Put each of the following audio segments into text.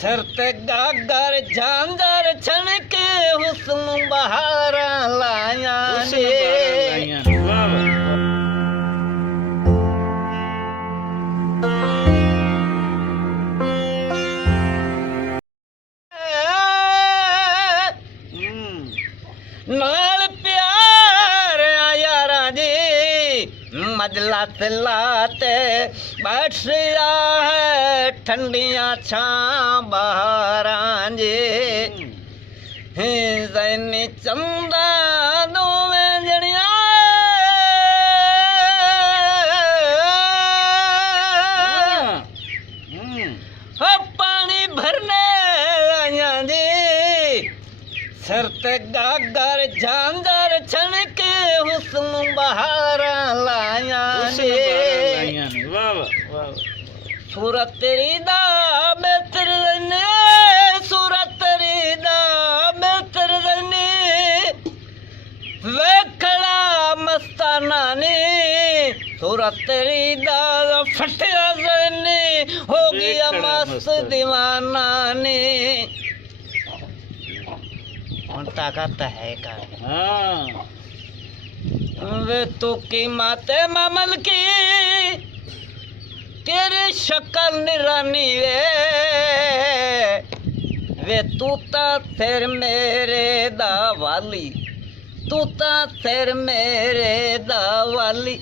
सिर ते गागर झांझर छणके हुस्न बहारा लाया ने नाल प्यार यारा जी मजला लाते बैठिया है ठंडिया छां बहारा जी जैनी चंदा दोवें जड़िया पानी भरने आया जी सिर ते गागर झांझर छणके हुस्न बहारा लाया ने सूरत तेरी दा बेहतर ने सूरत तेरी दा बेहतर ने वेखड़ा मस्ताना ने सूरत तेरी दा फटिया ने हो गया मस्त दीवाना ने ताकत है का वे तो की माते मामल की तेरे शक्ल निरानी वे तू ता फिर मेरे दा वाली तू ता फिर मेरे दा वाली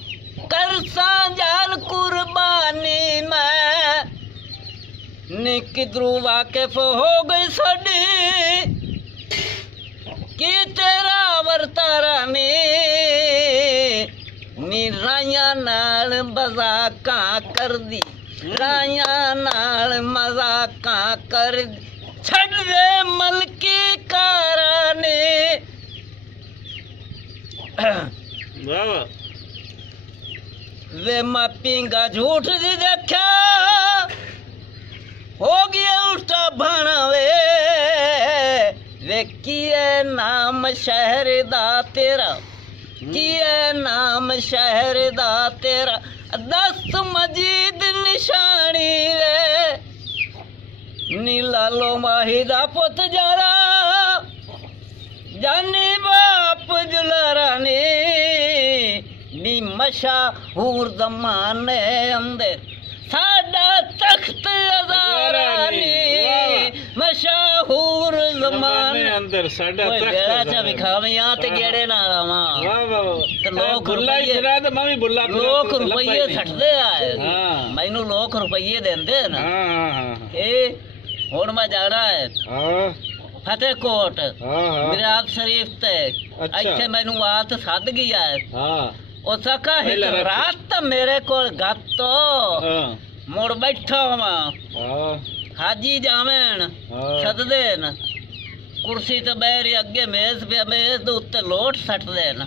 कर जान कुर्बानी मैं नी किधरू वाकिफ हो गई साडी कि तेरा वरतारा नी राया नाल मजाकां कर दी राया नाल मजाकां कर छड़ दे मलकी कारा ने वे मापींगा झूठ दी देखा हो गया उल्टा भाना वे की है नाम शहर दा तेरा की है नाम शहर दा तेरा दस मजीद निशानी वे नी लालो माही दा पुत जारा जानी बाप जुलारा ने नी मशहूर जमाने अंदर साडा तख्त अज़ारा ने मशहूर जमाने अंदर साडा तख्त विखावियां ते गेड़े नाल आवां ते लोग रुपये ते मैं भी बुल्ला लोग रुपये छटदे आए मैनू लोग रुपये देंदे ना ए हुण मैं जाना है फतेहकोट मिराज शरीफ ते इत्थे मैनू आत सद गया है ओ सका एक रात तो मेरे कोल गत्तो मुड़ बैठा हुआ हाजी जावेन सददे न कुर्सी ते बैरी अगे मेज पे मेज दे उत्ते लोट सट देन